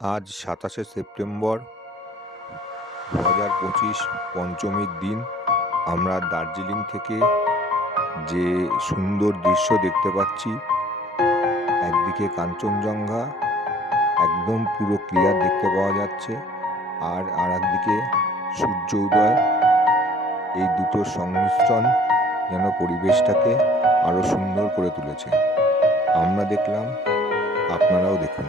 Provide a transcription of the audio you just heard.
আজ সাতাশে সেপ্টেম্বর দু হাজার পঁচিশ পঞ্চমীর দিন। আমরা দার্জিলিং থেকে যে সুন্দর দৃশ্য দেখতে পাচ্ছি, একদিকে কাঞ্চনজঙ্ঘা, একদম পুরো ক্লিয়ার দেখতে পাওয়া যাচ্ছে, আর আর একদিকে সূর্য উদয়। এই দুটোর সংমিশ্রণ যেন পরিবেশটাকে আরও সুন্দর করে তুলেছে। আমরা দেখলাম, আপনারাও দেখুন।